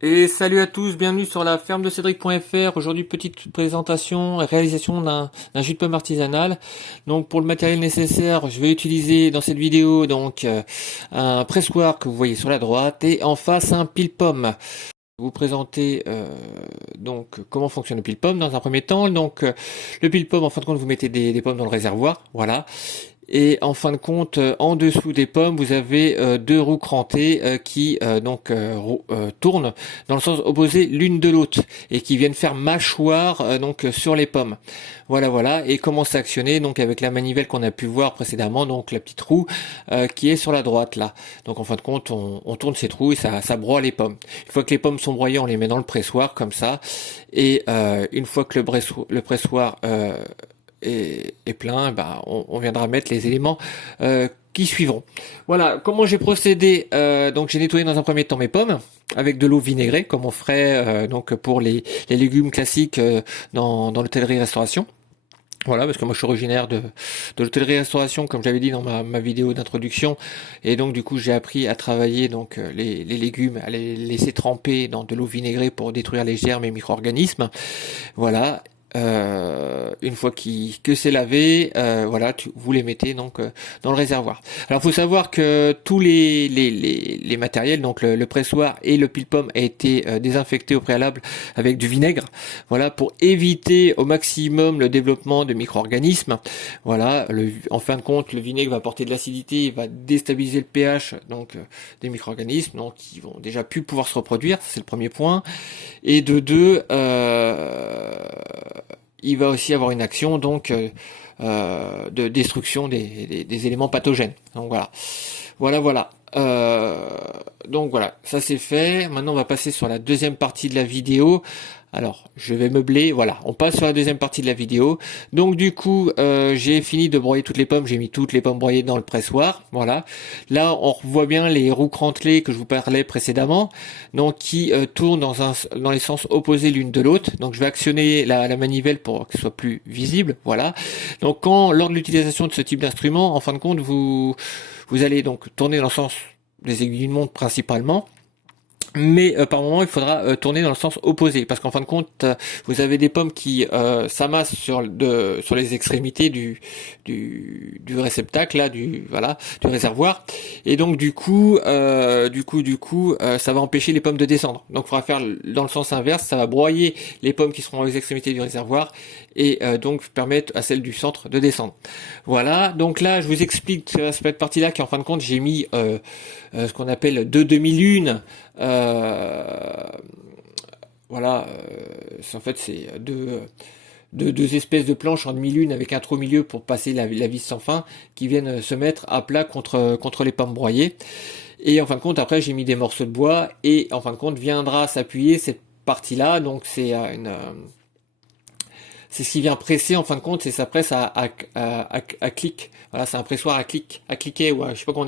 Et salut à tous, bienvenue sur la ferme de Cédric.fr. Aujourd'hui, petite présentation et réalisation d'un jus de pomme artisanal. Donc pour le matériel nécessaire, je vais utiliser dans cette vidéo un pressoir que vous voyez sur la droite et en face un pile-pomme. Vous présenter donc comment fonctionne le pile-pomme dans un premier temps. Donc le pile-pomme, en fin de compte, vous mettez des pommes dans le réservoir, voilà. Et en fin de compte, en dessous des pommes, vous avez deux roues crantées qui tournent dans le sens opposé l'une de l'autre et qui viennent faire mâchoire sur les pommes. Voilà. Et comment s'actionner donc avec la manivelle qu'on a pu voir précédemment, donc la petite roue qui est sur la droite là. Donc en fin de compte, on tourne cette roue et ça broie les pommes. Une fois que les pommes sont broyées, on les met dans le pressoir comme ça. Et une fois que le pressoir est plein, on viendra mettre les éléments qui suivront. Voilà comment j'ai procédé. Donc j'ai nettoyé dans un premier temps mes pommes avec de l'eau vinaigrée, comme on ferait pour les légumes classiques dans l'hôtellerie-restauration. Voilà, parce que moi je suis originaire de l'hôtellerie-restauration, comme j'avais dit dans ma vidéo d'introduction, et donc du coup j'ai appris à travailler les légumes, à les laisser tremper dans de l'eau vinaigrée pour détruire les germes et micro-organismes. Voilà. Une fois que c'est lavé, vous les mettez dans le réservoir. Alors, faut savoir que tous les matériels, donc le pressoir et le pile-pomme, a été désinfecté au préalable avec du vinaigre. Voilà, pour éviter au maximum le développement de micro-organismes. Voilà, en fin de compte, le vinaigre va apporter de l'acidité, il va déstabiliser le pH des micro-organismes, donc ils vont déjà plus pouvoir se reproduire. C'est le premier point. Et de deux, il va aussi avoir une action de destruction des éléments pathogènes. Donc voilà. Donc voilà, ça c'est fait. Maintenant on va passer sur la deuxième partie de la vidéo. Alors, je vais meubler, voilà, on passe sur la deuxième partie de la vidéo. Donc du coup, j'ai fini de broyer toutes les pommes, j'ai mis toutes les pommes broyées dans le pressoir, voilà. Là, on revoit bien les roues crantelées que je vous parlais précédemment, donc qui tournent dans les sens opposés l'une de l'autre. Donc je vais actionner la manivelle pour que ce soit plus visible, voilà. Donc lors de l'utilisation de ce type d'instrument, en fin de compte, vous allez donc tourner dans le sens des aiguilles d'une montre principalement. Mais par moment, il faudra tourner dans le sens opposé, parce qu'en fin de compte, vous avez des pommes qui s'amassent sur les extrémités du réceptacle là, du réservoir, et donc du coup, ça va empêcher les pommes de descendre. Donc, il faudra faire dans le sens inverse, ça va broyer les pommes qui seront aux extrémités du réservoir, et donc permettre à celles du centre de descendre. Voilà. Donc là, je vous explique cette partie-là, qui en fin de compte, j'ai mis ce qu'on appelle deux demi-lunes. En fait c'est deux espèces de planches en demi-lune avec un trou au milieu pour passer la vis sans fin qui viennent se mettre à plat contre les pommes broyées. Et en fin de compte, après j'ai mis des morceaux de bois et en fin de compte viendra s'appuyer cette partie là, donc c'est ce qui vient presser en fin de compte, c'est ça presse à clic. Voilà, c'est un pressoir à cliquer, ou je sais pas comment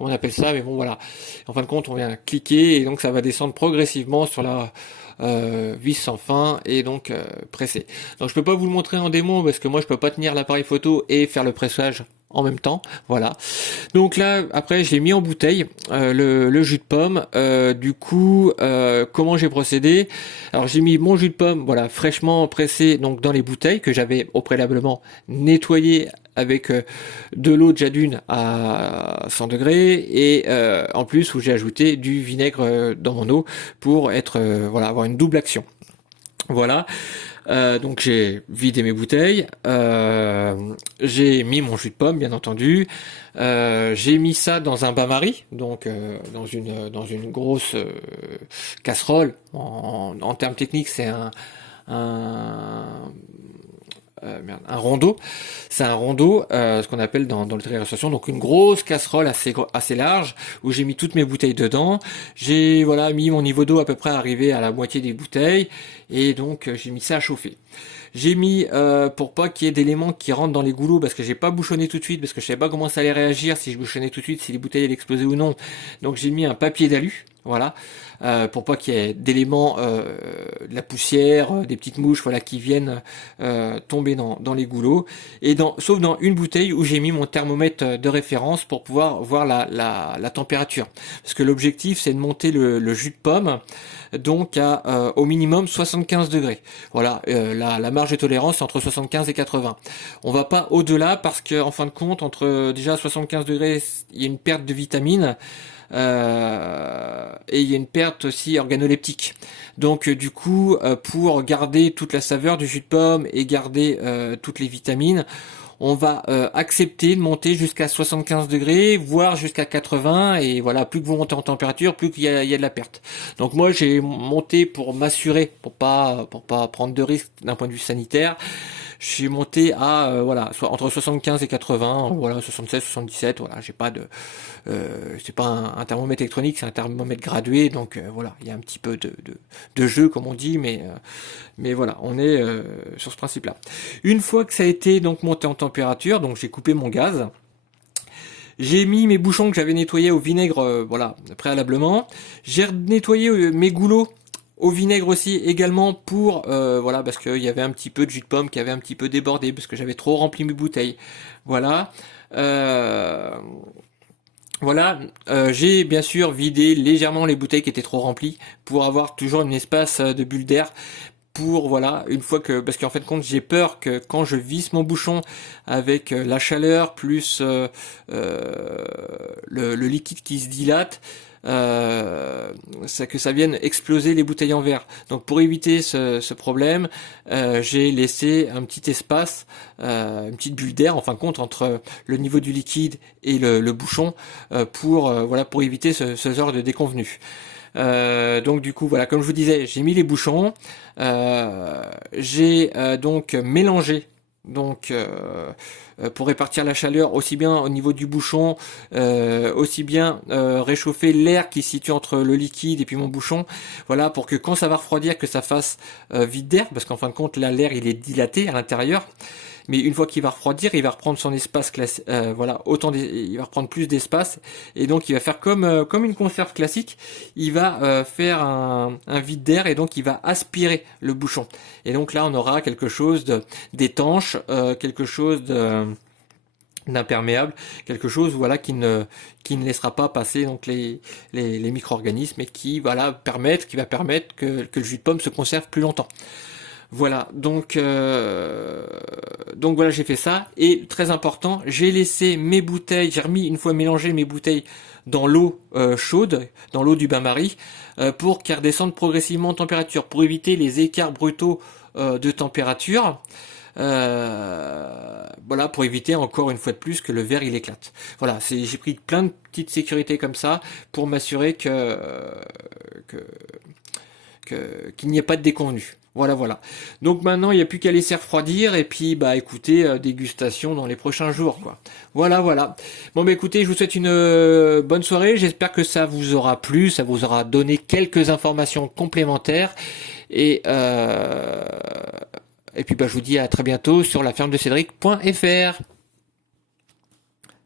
on appelle ça, mais bon voilà. En fin de compte, on vient cliquer et donc ça va descendre progressivement sur la vis sans fin et donc presser. Donc je peux pas vous le montrer en démo parce que moi je peux pas tenir l'appareil photo et faire le pressage en même temps, voilà. Donc là, après, je l'ai mis en bouteille, le jus de pomme. Comment j'ai procédé? Alors j'ai mis mon jus de pomme, voilà, fraîchement pressé, donc dans les bouteilles que j'avais au préalablement nettoyées avec de l'eau de Jadune à 100 degrés et en plus où j'ai ajouté du vinaigre dans mon eau pour avoir une double action. Voilà. Donc j'ai vidé mes bouteilles, j'ai mis mon jus de pomme bien entendu, j'ai mis ça dans un bain-marie, donc dans une grosse casserole. En termes techniques, c'est un un rondeau. C'est un rondeau, ce qu'on appelle dans le restauration, donc une grosse casserole assez large où j'ai mis toutes mes bouteilles dedans. J'ai voilà mis mon niveau d'eau à peu près arrivé à la moitié des bouteilles et donc j'ai mis ça à chauffer. J'ai mis pour pas qu'il y ait d'éléments qui rentrent dans les goulots parce que j'ai pas bouchonné tout de suite parce que je savais pas comment ça allait réagir si je bouchonnais tout de suite, si les bouteilles allaient exploser ou non. Donc j'ai mis un papier d'alu. Voilà, pour pas qu'il y ait d'éléments, de la poussière, des petites mouches, voilà, qui viennent tomber dans les goulots. Et sauf dans une bouteille où j'ai mis mon thermomètre de référence pour pouvoir voir la température. Parce que l'objectif c'est de monter le jus de pomme donc à au minimum 75 degrés. Voilà, la marge de tolérance est entre 75 et 80. On va pas au-delà parce que en fin de compte, entre déjà 75 degrés, il y a une perte de vitamines. Et il y a une perte aussi organoleptique. Donc du coup, pour garder toute la saveur du jus de pomme et garder toutes les vitamines, on va accepter de monter jusqu'à 75 degrés, voire jusqu'à 80, et voilà, plus que vous montez en température, plus qu'il y a de la perte. Donc moi j'ai monté pour m'assurer, pour pas prendre de risques d'un point de vue sanitaire. Je suis monté à voilà, soit entre 75 et 80, voilà, 76, 77, voilà, j'ai pas de c'est pas un thermomètre électronique, c'est un thermomètre gradué, donc voilà, il y a un petit peu de jeu comme on dit, mais voilà, on est sur ce principe-là. Une fois que ça a été donc monté en température, donc j'ai coupé mon gaz. J'ai mis mes bouchons que j'avais nettoyés au vinaigre, voilà, préalablement. J'ai nettoyé mes goulots au vinaigre aussi également pour voilà, parce qu'il y avait un petit peu de jus de pomme qui avait un petit peu débordé parce que j'avais trop rempli mes bouteilles. Voilà. Voilà, j'ai bien sûr vidé légèrement les bouteilles qui étaient trop remplies pour avoir toujours un espace de bulle d'air. Pour voilà, une fois que, parce qu'en fait compte j'ai peur que quand je visse mon bouchon avec la chaleur plus le liquide qui se dilate, que ça vienne exploser les bouteilles en verre. Donc pour éviter ce problème, j'ai laissé un petit espace, une petite bulle d'air en fin de compte entre le niveau du liquide et le bouchon voilà, pour éviter ce genre de déconvenu. Donc du coup voilà, comme je vous disais, j'ai mis les bouchons, j'ai donc mélangé donc pour répartir la chaleur aussi bien au niveau du bouchon, aussi bien réchauffer l'air qui se situe entre le liquide et puis mon bouchon, voilà, pour que quand ça va refroidir que ça fasse vide d'air, parce qu'en fin de compte là l'air il est dilaté à l'intérieur. Mais une fois qu'il va refroidir, il va reprendre son espace voilà, il va reprendre plus d'espace et donc il va faire comme une conserve classique, il va faire un vide d'air et donc il va aspirer le bouchon. Et donc là on aura quelque chose d'étanche, quelque chose d'imperméable, quelque chose voilà qui ne laissera pas passer donc les micro-organismes et qui va permettre que le jus de pomme se conserve plus longtemps. Voilà, donc voilà, j'ai fait ça. Et très important, j'ai laissé mes bouteilles, j'ai remis une fois mélangé mes bouteilles dans l'eau chaude, dans l'eau du bain-marie, pour qu'elles redescendent progressivement en température, pour éviter les écarts brutaux de température. Voilà, pour éviter encore une fois de plus que le verre il éclate. Voilà, j'ai pris plein de petites sécurités comme ça pour m'assurer qu'il n'y ait pas de déconvenu. Voilà. Donc maintenant, il n'y a plus qu'à laisser refroidir et puis bah écoutez, dégustation dans les prochains jours quoi. Voilà. Bon bah écoutez, je vous souhaite une bonne soirée. J'espère que ça vous aura plu, ça vous aura donné quelques informations complémentaires et puis bah je vous dis à très bientôt sur la ferme de Cédric.fr.